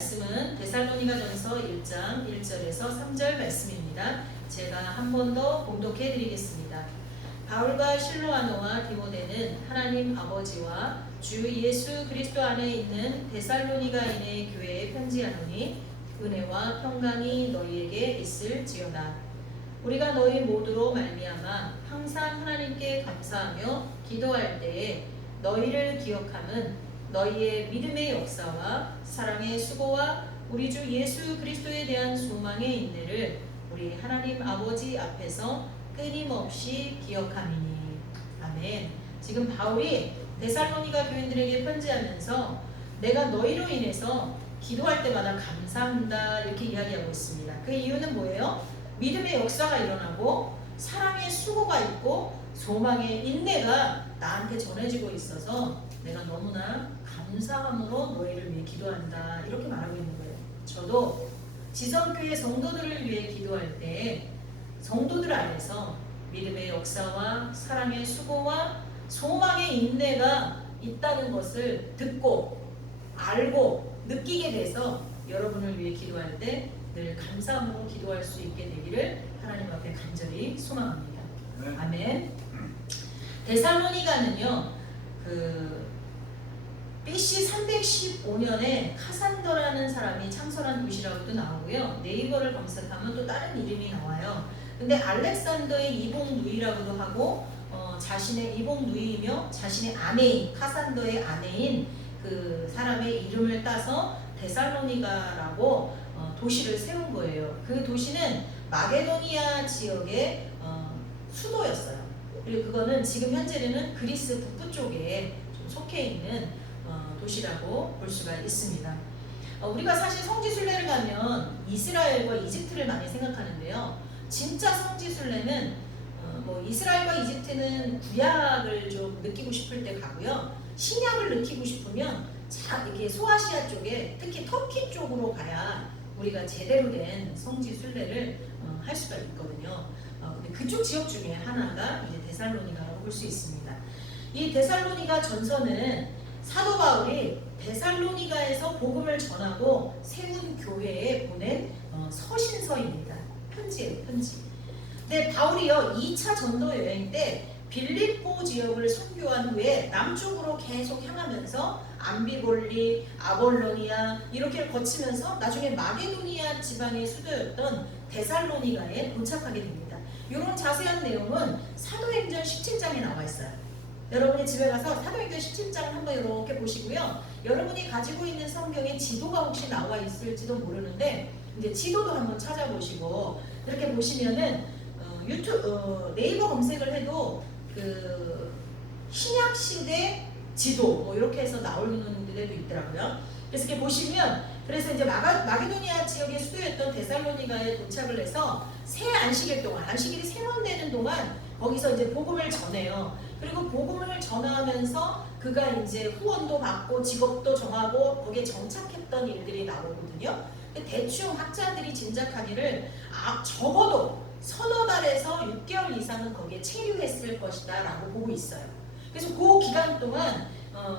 말씀은 데살로니가전서 1장 1절에서 3절 말씀입니다. 제가 한 번 더 봉독해 드리겠습니다. 바울과 실로아노와 디모데는 하나님 아버지와 주 예수 그리스도 안에 있는 데살로니가인의 교회에 편지하노니 은혜와 평강이 너희에게 있을지어다. 우리가 너희 모두로 말미암아 항상 하나님께 감사하며 기도할 때에 너희를 기억함은 너희의 믿음의 역사와 사랑의 수고와 우리 주 예수 그리스도에 대한 소망의 인내를 우리 하나님 아버지 앞에서 끊임없이 기억함이니. 아멘. 지금 바울이 데살로니가 교인들에게 편지하면서 내가 너희로 인해서 기도할 때마다 감사한다 이렇게 이야기하고 있습니다. 그 이유는 뭐예요? 믿음의 역사가 일어나고 사랑의 수고가 있고 소망의 인내가 나한테 전해지고 있어서 내가 너무나 감사함으로 너희를 위해 기도한다 이렇게 말하고 있는 거예요. 저도 지성교회 성도들을 위해 기도할 때 성도들 안에서 믿음의 역사와 사랑의 수고와 소망의 인내가 있다는 것을 듣고 알고 느끼게 돼서 여러분을 위해 기도할 때 늘 감사함으로 기도할 수 있게 되기를 하나님 앞에 간절히 소망합니다. 아멘. 데살로니가는요, BC 315년에 카산더라는 사람이 창설한 도시라고도 나오고요. 네이버를 검색하면 또 다른 이름이 나와요. 근데 알렉산더의 이복 누이라고도 하고 자신의 이복 누이이며 자신의 아내인 카산더의 아내인 그 사람의 이름을 따서 데살로니가라고 도시를 세운 거예요. 그 도시는 마게도니아 지역의 수도였어요. 그리고 그거는 지금 현재는 그리스 북부 쪽에 좀 속해 있는 도시라고 볼 수가 있습니다. 우리가 사실 성지순례를 가면 이스라엘과 이집트를 많이 생각하는데요. 진짜 성지순례는 이스라엘과 이집트는 구약을 좀 느끼고 싶을 때 가고요. 신약을 느끼고 싶으면 이렇게 소아시아 쪽에 특히 터키 쪽으로 가야 우리가 제대로 된 성지순례를 할 수가 있거든요. 근데 그쪽 지역 중에 하나가 이제 데살로니가라고 볼 수 있습니다. 이 데살로니가 전서는 사도 바울이 데살로니가에서 복음을 전하고 세운 교회에 보낸 서신서입니다. 편지예요, 편지. 근데 바울이요 2차 전도 여행 때 빌립보 지역을 선교한 후에 남쪽으로 계속 향하면서 암비볼리, 아볼로니아 이렇게 거치면서 나중에 마게도니아 지방의 수도였던 데살로니가에 도착하게 됩니다. 이런 자세한 내용은 사도행전 17장에 나와 있어요. 여러분이 집에 가서 사도행전 17장 한번 이렇게 보시고요. 여러분이 가지고 있는 성경에 지도가 혹시 나와 있을지도 모르는데 이제 지도도 한번 찾아보시고 이렇게 보시면은 네이버 검색을 해도 그 신약 시대 지도 이렇게 해서 나오는 데도 있더라고요. 그래서 이렇게 보시면 그래서 이제 마게도니아 지역의 수도였던 데살로니가에 도착을 해서 새 안식일 동안 안식일이 3번 되는 동안 거기서 이제 복음을 전해요. 그리고 복음을 전하면서 그가 이제 후원도 받고 직업도 정하고 거기에 정착했던 일들이 나오거든요. 대충 학자들이 짐작하기를 적어도 서너 달에서 6개월 이상은 거기에 체류했을 것이다 라고 보고 있어요. 그래서 그 기간 동안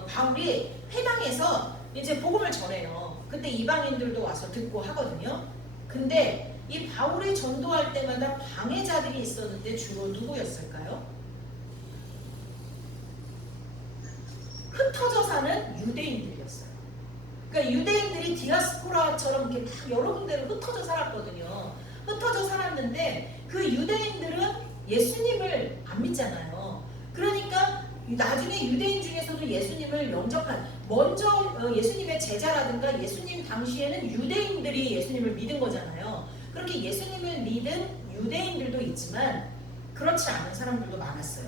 바울이 회당에서 이제 복음을 전해요. 그때 이방인들도 와서 듣고 하거든요. 근데 이 바울이 전도할 때마다 방해자들이 있었는데 주로 누구였을까요? 흩어져 사는 유대인들이었어요. 그러니까 유대인들이 디아스포라처럼 이렇게 막 여러 군데로 흩어져 살았거든요. 흩어져 살았는데 그 유대인들은 예수님을 안 믿잖아요. 그러니까 나중에 유대인 중에서도 예수님을 먼저 예수님의 제자라든가 예수님 당시에는 유대인들이 예수님을 믿은 거잖아요. 그렇게 예수님을 믿은 유대인들도 있지만 그렇지 않은 사람들도 많았어요.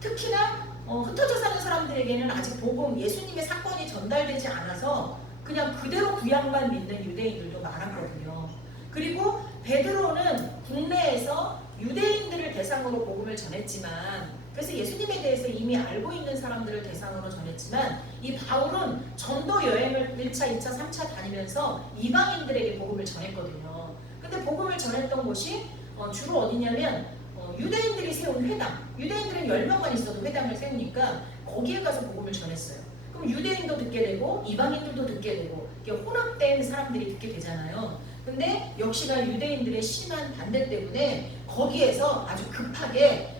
특히나 흩어져 사는 사람들에게는 아직 복음, 예수님의 사건이 전달되지 않아서 그냥 그대로 구약만 믿는 유대인들도 많았거든요. 그리고 베드로는 국내에서 유대인들을 대상으로 복음을 전했지만 그래서 예수님에 대해서 이미 알고 있는 사람들을 대상으로 전했지만 이 바울은 전도 여행을 1차, 2차, 3차 다니면서 이방인들에게 복음을 전했거든요. 근데 복음을 전했던 곳이 주로 어디냐면 유대인들이 세운 회당. 유대인들은 10명만 있어도 회당을 세우니까 거기에 가서 복음을 전했어요. 그럼 유대인도 듣게 되고 이방인들도 듣게 되고 이렇게 혼합된 사람들이 듣게 되잖아요. 근데 역시나 유대인들의 심한 반대 때문에 거기에서 아주 급하게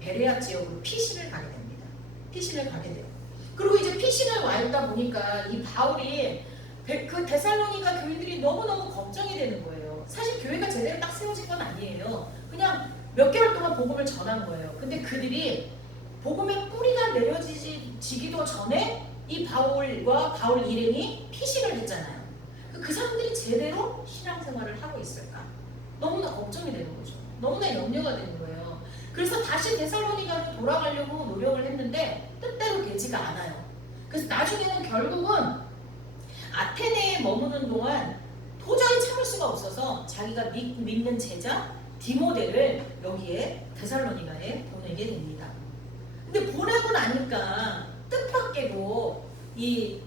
베레아 지역으로 피신을 가게 됩니다. 피신을 가게 돼요. 그리고 이제 피신을 와 있다 보니까 이 바울이 그 데살로니가 교인들이 너무너무 걱정이 되는 거예요. 사실 교회가 제대로 딱 세워진 건 아니에요. 그냥 몇 개월 동안 복음을 전한 거예요. 근데 그들이 복음의 뿌리가 내려지기도 전에 이 바울과 바울 일행이 피신을 했잖아요. 그 사람들이 제대로 신앙생활을 하고 있을까? 너무나 걱정이 되는 거죠. 너무나 염려가 되는 거예요. 그래서 다시 데살로니가로 돌아가려고 노력을 했는데 뜻대로 되지가 않아요. 그래서 나중에는 결국은 아테네에 머무는 동안 도저히 참을 수가 없어서 자기가 믿는 제자 디모데를 여기에 데살로니가에 보내게 됩니다. 근데 보내고 나니까 뜻밖에도 이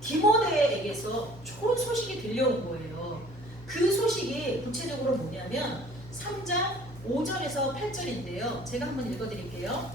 디모데에게서 좋은 소식이 들려온 거예요. 그 소식이 구체적으로 뭐냐면 3장 5절에서 8절인데요. 제가 한번 읽어드릴게요.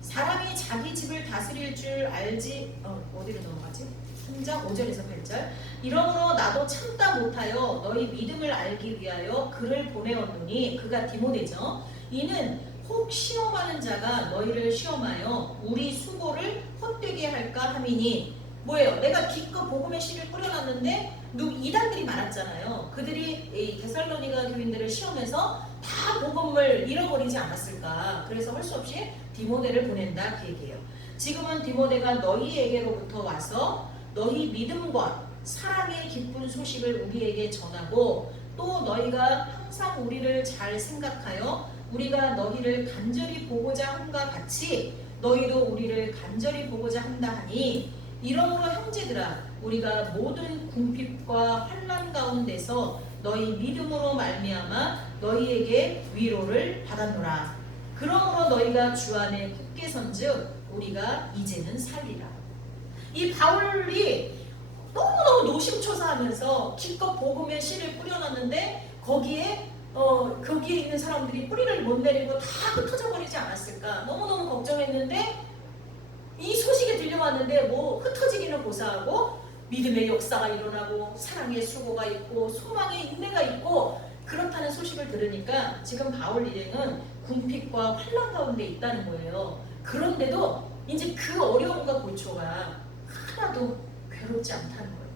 사람이 자기 집을 다스릴 줄 알지 어디로 넘어가지? 3장 5절에서 8절. 이러므로 나도 참다 못하여 너희 믿음을 알기 위하여 그를 보내었노니, 그가 디모데죠. 이는 혹 시험하는 자가 너희를 시험하여 우리 수고를 헛되게 할까 함이니, 뭐예요? 내가 기껏 복음의 씨를 뿌려놨는데 이단들이 많았잖아요. 그들이 이 데살로니가 교인들을 시험해서 다 복음을 잃어버리지 않았을까. 그래서 할 수 없이 디모데를 보낸다, 그 얘기예요. 지금은 디모데가 너희에게로부터 와서 너희 믿음과 사랑의 기쁜 소식을 우리에게 전하고, 또 너희가 항상 우리를 잘 생각하여 우리가 너희를 간절히 보고자 함과 같이 너희도 우리를 간절히 보고자 한다 하니, 이러므로 형제들아, 우리가 모든 궁핍과 환난 가운데서 너희 믿음으로 말미암아 너희에게 위로를 받았노라. 그러므로 너희가 주 안에 굳게 선즉 우리가 이제는 살리라. 이 바울이 너무너무 노심초사하면서 기껏 복음의 씨를 뿌려놨는데 거기에 있는 사람들이 뿌리를 못 내리고 다 흩어져 버리지 않았을까. 너무너무 걱정했는데 이 소식이 들려왔는데 뭐 흩어지기는 고사하고 믿음의 역사가 일어나고 사랑의 수고가 있고 소망의 인내가 있고 그렇다는 소식을 들으니까 지금 바울 일행은 궁핍과 환난 가운데 있다는 거예요. 그런데도 이제 그 어려움과 고초가 하나도 괴롭지 않다는 거예요.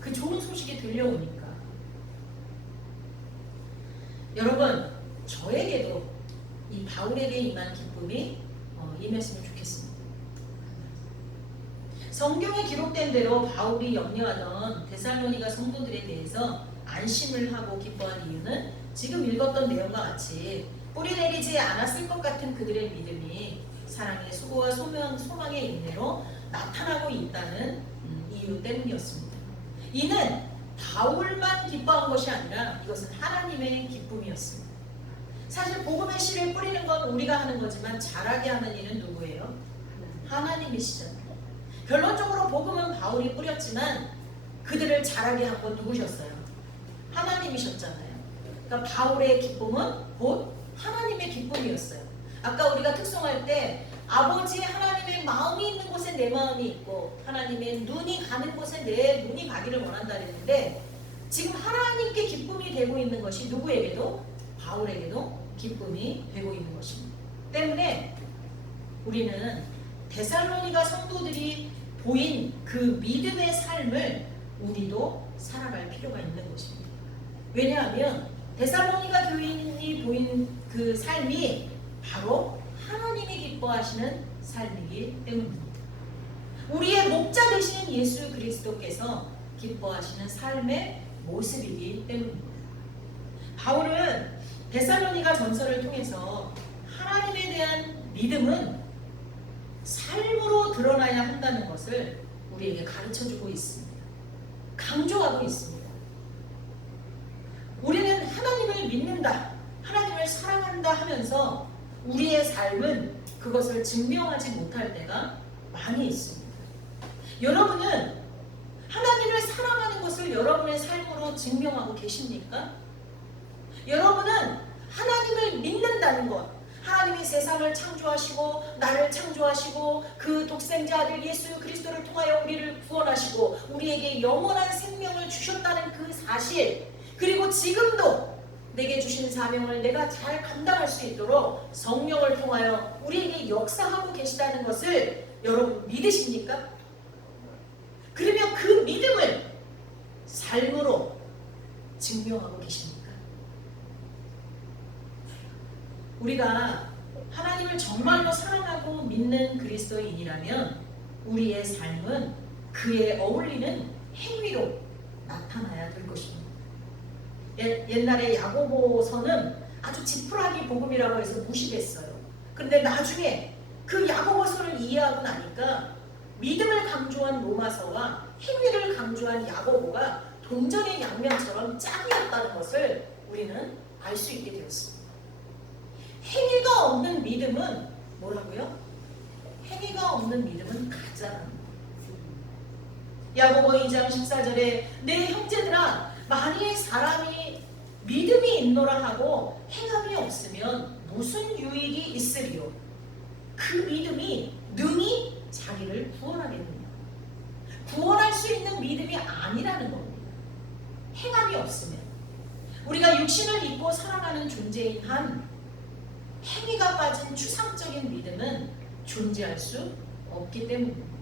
그 좋은 소식이 들려오니까. 여러분, 저에게도 이 바울에게 임한 기쁨이 임했으면 좋겠습니다. 성경에 기록된 대로 바울이 염려하던 데살로니가 성도들에 대해서 안심을 하고 기뻐한 이유는 지금 읽었던 내용과 같이 뿌리 내리지 않았을 것 같은 그들의 믿음이 사랑의 수고와 소망의 인내로 나타나고 있다는 이유 때문이었습니다. 이는 바울만 기뻐한 것이 아니라 이것은 하나님의 기쁨이었습니다. 사실 복음의 씨를 뿌리는 건 우리가 하는 거지만 잘하게 하는 일은 누구예요? 하나님이시잖아요. 결론적으로 복음은 바울이 뿌렸지만 그들을 잘하게 한 건 누구셨어요? 하나님이셨잖아요. 그러니까 바울의 기쁨은 곧 하나님의 기쁨이었어요. 아까 우리가 특송할 때 아버지 하나님의 마음이 있는 곳에 내 마음이 있고 하나님의 눈이 가는 곳에 내 눈이 가기를 원한다 그랬는데, 지금 하나님께 기쁨이 되고 있는 것이 누구에게도? 바울에게도 기쁨이 되고 있는 것입니다. 때문에 우리는 데살로니가 성도들이 보인 그 믿음의 삶을 우리도 살아갈 필요가 있는 것입니다. 왜냐하면 데살로니가 교인이 보인 그 삶이 바로 하나님이 기뻐하시는 삶이기 때문입니다. 우리의 목자 되시는 예수 그리스도께서 기뻐하시는 삶의 모습이기 때문입니다. 바울은 데살로니가 전서를 통해서 하나님에 대한 믿음은 삶으로 드러나야 한다는 것을 우리에게 가르쳐주고 있습니다. 강조하고 있습니다. 우리는 하나님을 믿는다, 하나님을 사랑한다 하면서 우리의 삶은 그것을 증명하지 못할 때가 많이 있습니다. 여러분은 하나님을 사랑하는 것을 여러분의 삶으로 증명하고 계십니까? 여러분은 하나님을 믿는다는 것, 하나님이 세상을 창조하시고 나를 창조하시고 그 독생자 아들 예수 그리스도를 통하여 우리를 구원하시고 우리에게 영원한 생명을 주셨다는 그 사실, 그리고 지금도 내게 주신 사명을 내가 잘 감당할 수 있도록 성령을 통하여 우리에게 역사하고 계시다는 것을 여러분 믿으십니까? 그러면 그 믿음을 삶으로 증명하고 계십니까? 우리가 하나님을 정말로 사랑하고 믿는 그리스도인이라면 우리의 삶은 그에 어울리는 행위로 나타나야 될 것입니다. 옛날에 야고보서는 아주 지푸라기 복음이라고 해서 무시했어요. 그런데 나중에 그 야고보서를 이해하고 나니까 믿음을 강조한 로마서와 행위를 강조한 야고보가 동전의 양면처럼 짝이었다는 것을 우리는 알 수 있게 되었습니다. 행위가 없는 믿음은 뭐라고요? 행위가 없는 믿음은 가짜랍니다. 야고보 2장 14절에 내 형제들아 만일 사람이 믿음이 있노라 하고 행함이 없으면 무슨 유익이 있으리요? 그 믿음이 능히 자기를 구원하겠느냐? 구원할 수 있는 믿음이 아니라는 겁니다. 행함이 없으면 우리가 육신을 입고 살아가는 존재인 한 행위가 빠진 추상적인 믿음은 존재할 수 없기 때문입니다.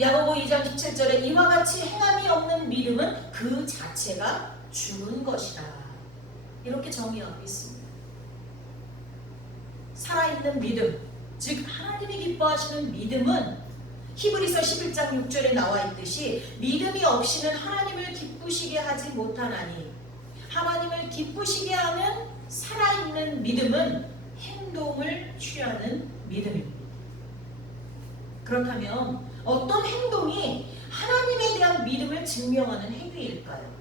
야고보 2장 17절에 이와 같이 행함이 없는 믿음은 그 자체가 죽은 것이다. 이렇게 정의하고 있습니다. 살아있는 믿음, 즉 하나님이 기뻐하시는 믿음은 히브리서 11장 6절에 나와 있듯이 믿음이 없이는 하나님을 기쁘시게 하지 못하나니 하나님을 기쁘시게 하는 살아있는 믿음은 행동을 취하는 믿음입니다. 그렇다면 어떤 행동이 하나님에 대한 믿음을 증명하는 행위일까요?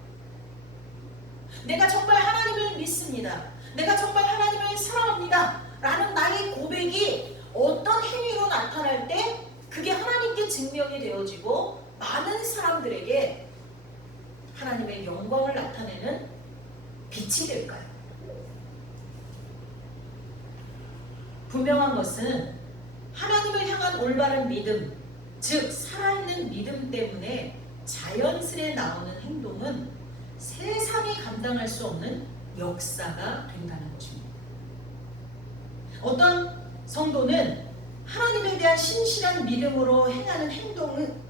내가 정말 하나님을 믿습니다. 내가 정말 하나님을 사랑합니다. 라는 나의 고백이 어떤 행위로 나타날 때 그게 하나님께 증명이 되어지고 많은 사람들에게 하나님의 영광을 나타내는 빛이 될까요? 분명한 것은 하나님을 향한 올바른 믿음, 즉 살아있는 믿음 때문에 자연스레 나오는 행동은 세상이 감당할 수 없는 역사가 된다는 것입니다. 어떤 성도는 하나님에 대한 신실한 믿음으로 행하는 행동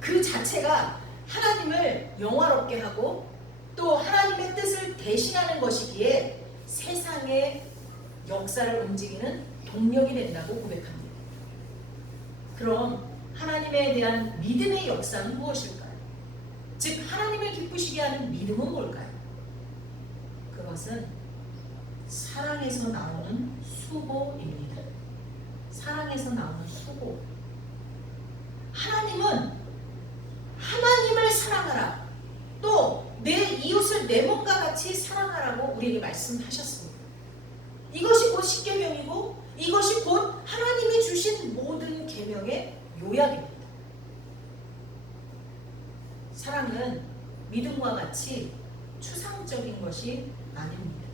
그 자체가 하나님을 영화롭게 하고 또 하나님의 뜻을 대신하는 것이기에 세상의 역사를 움직이는 동력이 된다고 고백합니다. 그럼 하나님에 대한 믿음의 역사는 무엇일까요? 즉 하나님을 기쁘시게 하는 믿음은 뭘까요? 그것은 사랑에서 나오는 수고입니다. 사랑에서 나오는 수고. 하나님은 하나님을 사랑하라, 또 내 이웃을 내 몸과 같이 사랑하라고 우리에게 말씀하셨습니다. 이것이 곧 십계명이고 이것이 곧 하나님이 주신 모든 계명의 요약입니다. 사랑은 믿음과 같이 추상적인 것이 아닙니다.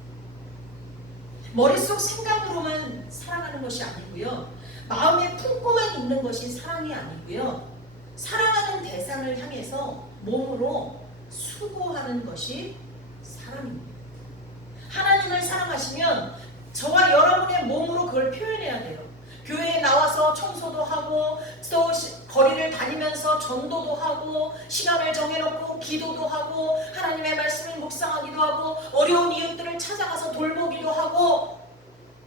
머릿속 생각으로만 사랑하는 것이 아니고요. 마음에 품고만 있는 것이 사랑이 아니고요. 사랑하는 대상을 향해서 몸으로 수고하는 것이 사랑입니다. 하나님을 사랑하시면 저와 여러분의 몸으로 그걸 표현해야 돼요. 교회에 나와서 청소도 하고 또 거리를 다니면서 전도도 하고 시간을 정해놓고 기도도 하고 하나님의 말씀을 묵상하기도 하고 어려운 이웃들을 찾아가서 돌보기도 하고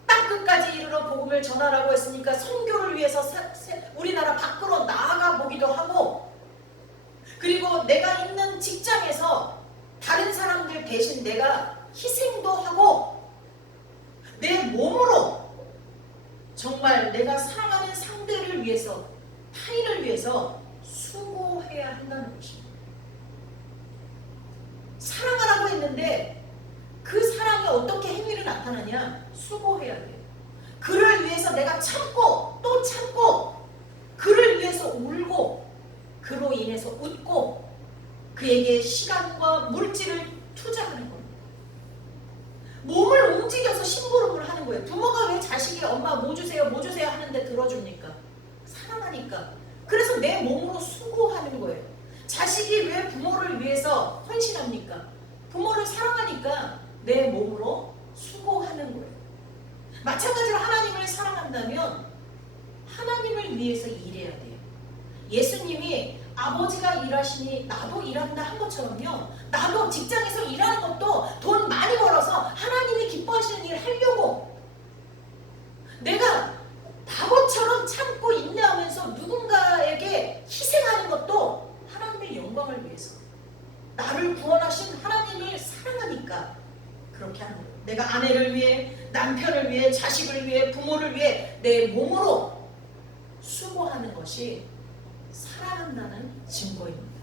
땅끝까지 이르러 복음을 전하라고 했으니까 선교를 위해서 우리나라 밖으로 나아가 보기도 하고, 그리고 내가 있는 직장에서 다른 사람들 대신 내가 희생도 하고 내 몸으로 정말 내가 사랑하는 상대를 위해서, 타인을 위해서 수고해야 한다는 것입니다. 사랑하라고 했는데 그 사랑이 어떻게 행위로 나타나냐? 수고해야 돼요. 그를 위해서 내가 참고 또 참고, 그를 위해서 울고 그로 인해서 웃고 그에게 시간과 물질을 투자하는 겁니다. 움직여서 심부름을 하는 거예요. 부모가 왜 자식이 엄마 뭐 주세요 뭐 주세요 하는데 들어줍니까? 사랑하니까. 그래서 내 몸으로 수고하는 거예요. 자식이 왜 부모를 위해서 헌신합니까? 부모를 사랑하니까 내 몸으로 수고하는 거예요. 마찬가지로 하나님을 사랑한다면 하나님을 위해서 일해야 돼요. 예수님이 아버지가 일하시니 나도 일한다 한 것처럼요. 나도 직장에서 일하는 것도 돈 많이 벌어서 하나님이 기뻐하시는 일을 하려고, 내가 바보처럼 참고 인내하면서 누군가에게 희생하는 것도 하나님의 영광을 위해서, 나를 구원하신 하나님을 사랑하니까 그렇게 하는 거예요. 내가 아내를 위해, 남편을 위해, 자식을 위해, 부모를 위해 내 몸으로 수고하는 것이 사랑한다는 증거입니다.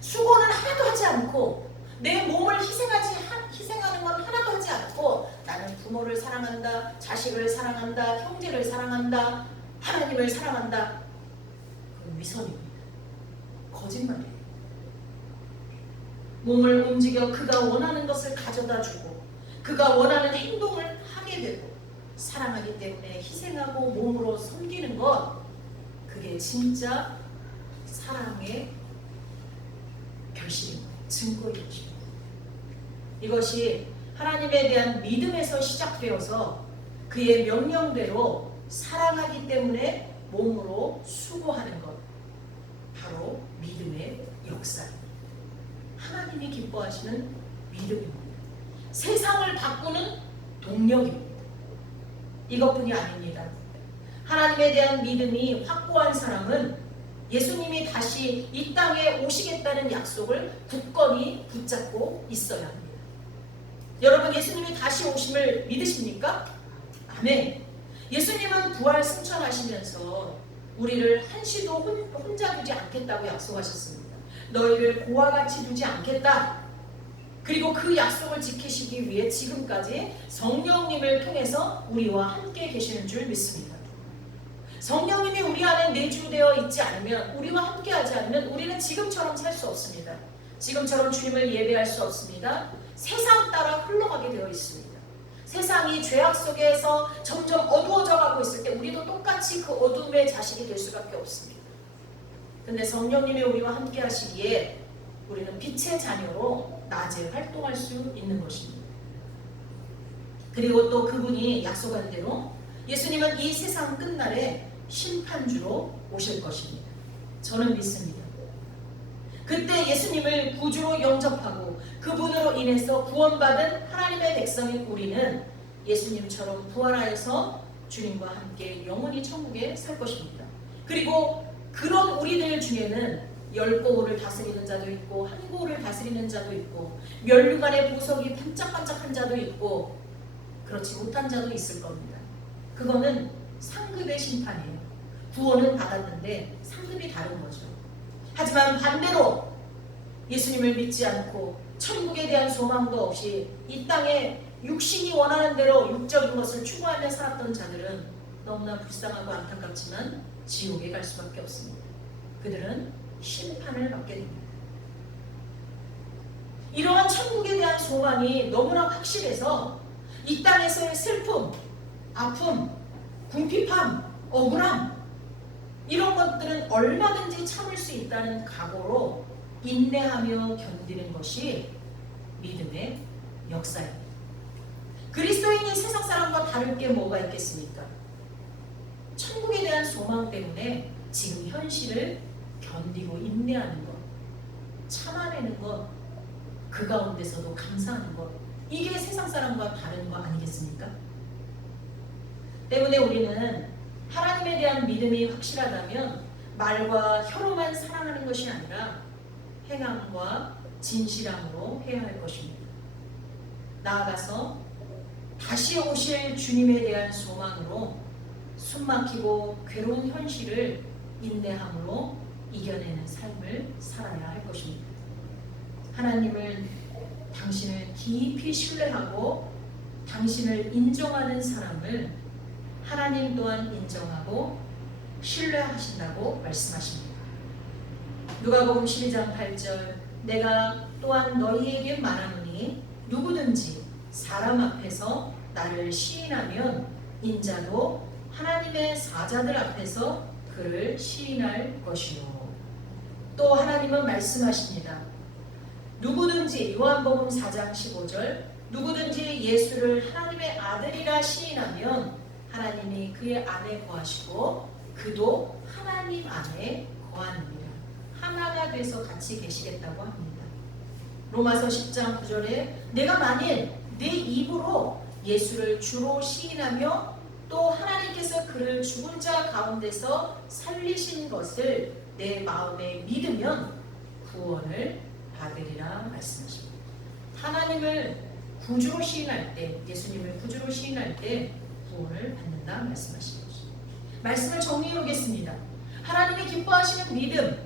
수고는 하나도 하지 않고 내 몸을 희생하는 건 하나도 하지 않고 나는 부모를 사랑한다, 자식을 사랑한다, 형제를 사랑한다, 하나님을 사랑한다. 그건 위선입니다. 거짓말이에요. 몸을 움직여 그가 원하는 것을 가져다 주고 그가 원하는 행동을 하게 되고 사랑하기 때문에 희생하고 몸으로 섬기는 것, 그게 진짜 사랑의 결실입니다. 증거인 것입니다. 이것이 하나님에 대한 믿음에서 시작되어서 그의 명령대로 사랑하기 때문에 몸으로 수고하는 것, 바로 믿음의 역사입니다. 하나님이 기뻐하시는 믿음입니다. 세상을 바꾸는 동력입니다. 이것뿐이 아닙니다. 하나님에 대한 믿음이 확고한 사람은 예수님이 다시 이 땅에 오시겠다는 약속을 굳건히 붙잡고 있어야 합니다. 여러분, 예수님이 다시 오심을 믿으십니까? 아멘. 예수님은 부활 승천하시면서 우리를 한시도 혼자 두지 않겠다고 약속하셨습니다. 너희를 고와 같이 두지 않겠다. 그리고 그 약속을 지키시기 위해 지금까지 성령님을 통해서 우리와 함께 계시는 줄 믿습니다. 성령님이 우리 안에 내주되어 있지 않으면, 우리와 함께하지 않으면 우리는 지금처럼 살 수 없습니다. 지금처럼 주님을 예배할 수 없습니다. 세상 따라 흘러가게 되어 있습니다. 세상이 죄악 속에서 점점 어두워져 가고 있을 때 우리도 똑같이 그 어둠의 자식이 될 수밖에 없습니다. 근데 성령님이 우리와 함께 하시기에 우리는 빛의 자녀로 낮에 활동할 수 있는 것입니다. 그리고 또 그분이 약속한 대로 예수님은 이 세상 끝날에 심판주로 오실 것입니다. 저는 믿습니다. 그때 예수님을 구주로 영접하고 그분으로 인해서 구원받은 하나님의 백성인 우리는 예수님처럼 부활하여서 주님과 함께 영원히 천국에 살 것입니다. 그리고 그런 우리들 중에는 10고을을 다스리는 자도 있고 한 고을을 다스리는 자도 있고 면류관의 보석이 반짝반짝한 자도 있고 그렇지 못한 자도 있을 겁니다. 그거는 상급의 심판이에요. 구원은 받았는데 상급이 다른 거죠. 하지만 반대로 예수님을 믿지 않고 천국에 대한 소망도 없이 이 땅에 육신이 원하는 대로 육적인 것을 추구하며 살았던 자들은 너무나 불쌍하고 안타깝지만 지옥에 갈 수밖에 없습니다. 그들은 심판을 받게 됩니다. 이러한 천국에 대한 소망이 너무나 확실해서 이 땅에서의 슬픔, 아픔, 궁핍함, 억울함, 이런 것들은 얼마든지 참을 수 있다는 각오로 인내하며 견디는 것이 믿음의 역사입니다. 그리스도인이 세상 사람과 다를 게 뭐가 있겠습니까? 천국에 대한 소망 때문에 지금 현실을 견디고 인내하는 것, 참아내는 것, 그 가운데서도 감사하는 것, 이게 세상 사람과 다른 거 아니겠습니까? 때문에 우리는 하나님에 대한 믿음이 확실하다면 말과 혀로만 사랑하는 것이 아니라 행함과 진실함으로 해야 할 것입니다. 나아가서 다시 오실 주님에 대한 소망으로 숨막히고 괴로운 현실을 인내함으로 이겨내는 삶을 살아야 할 것입니다. 하나님을, 당신을 깊이 신뢰하고 당신을 인정하는 사람을 하나님 또한 인정하고 신뢰하신다고 말씀하십니다. 누가복음 12장 8절, 내가 또한 너희에게 말하노니 누구든지 사람 앞에서 나를 시인하면 인자도 하나님의 사자들 앞에서 그를 시인할 것이요. 또 하나님은 말씀하십니다. 누구든지 요한복음 4장 15절 누구든지 예수를 하나님의 아들이라 시인하면 하나님이 그의 안에 거하시고 그도 하나님 안에 거하느니라. 하나가 돼서 같이 계시겠다고 합니다. 로마서 10장 9절에 내가 만일 내 입으로 예수를 주로 시인하며 또 하나님께서 그를 죽은 자 가운데서 살리신 것을 내 마음에 믿으면 구원을 받으리라 말씀하십니다. 하나님을 구주로 시인할 때, 예수님을 구주로 시인할 때 구원을 받는다 말씀하십니다. 말씀을 정리해 보겠습니다. 하나님이 기뻐하시는 믿음,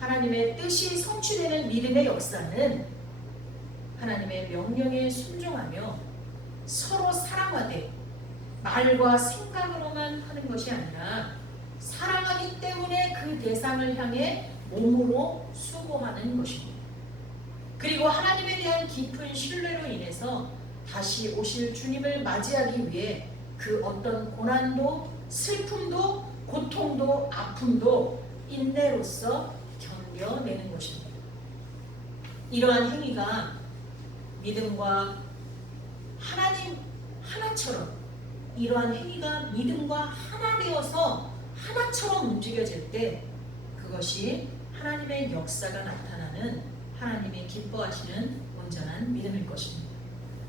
하나님의 뜻이 성취되는 믿음의 역사는 하나님의 명령에 순종하며 서로 사랑하되 말과 생각으로만 하는 것이 아니라 사랑하기 때문에 그 대상을 향해 몸으로 수고하는 것입니다. 그리고 하나님에 대한 깊은 신뢰로 인해서 다시 오실 주님을 맞이하기 위해 그 어떤 고난도 슬픔도 고통도 아픔도 인내로서 견뎌내는 것입니다. 이러한 행위가 믿음과 하나님 하나처럼 이러한 행위가 믿음과 하나 되어서 하나처럼 움직여질 때 그것이 하나님의 역사가 나타나는 하나님이 기뻐하시는 온전한 믿음일 것입니다.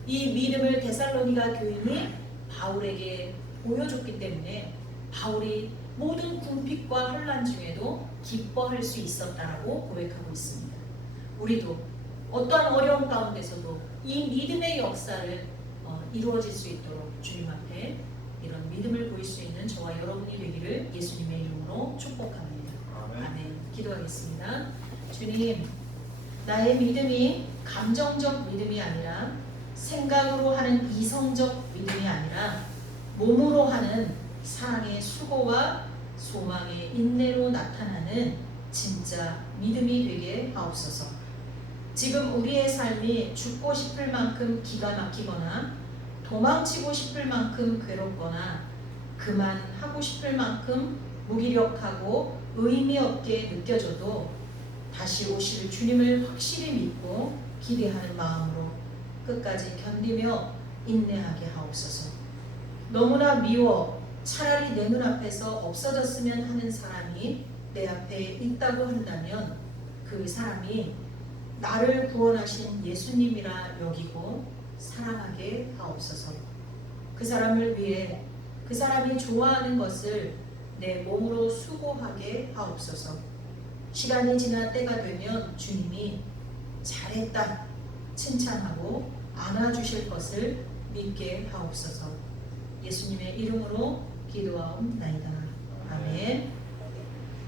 이 믿음을 데살로니가 교인이 바울에게 보여줬기 때문에 바울이 모든 궁핍과 혼란 중에도 기뻐할 수 있었다라고 고백하고 있습니다. 우리도 어떠한 어려움 가운데서도 이 믿음의 역사를 이루어질 수 있도록 주님 앞에 이런 믿음을 보일 수 있는 저와 여러분이 되기를 예수님의 이름으로 축복합니다. 아멘. 기도하겠습니다. 주님, 나의 믿음이 감정적 믿음이 아니라 생각으로 하는 이성적 믿음이 아니라 몸으로 하는 사랑의 수고와 소망의 인내로 나타나는 진짜 믿음이 되게 하옵소서. 지금 우리의 삶이 죽고 싶을 만큼 기가 막히거나 도망치고 싶을 만큼 괴롭거나 그만하고 싶을 만큼 무기력하고 의미 없게 느껴져도 다시 오실 주님을 확실히 믿고 기대하는 마음으로 끝까지 견디며 인내하게 하옵소서. 너무나 미워 차라리 내 눈앞에서 없어졌으면 하는 사람이 내 앞에 있다고 한다면 그 사람이 나를 구원하신 예수님이라 여기고 사랑하게 하옵소서. 그 사람을 위해 그 사람이 좋아하는 것을 내 몸으로 수고하게 하옵소서. 시간이 지나 때가 되면 주님이 잘했다 칭찬하고 안아주실 것을 믿게 하옵소서. 예수님의 이름으로 기도하옵나이다. 아멘.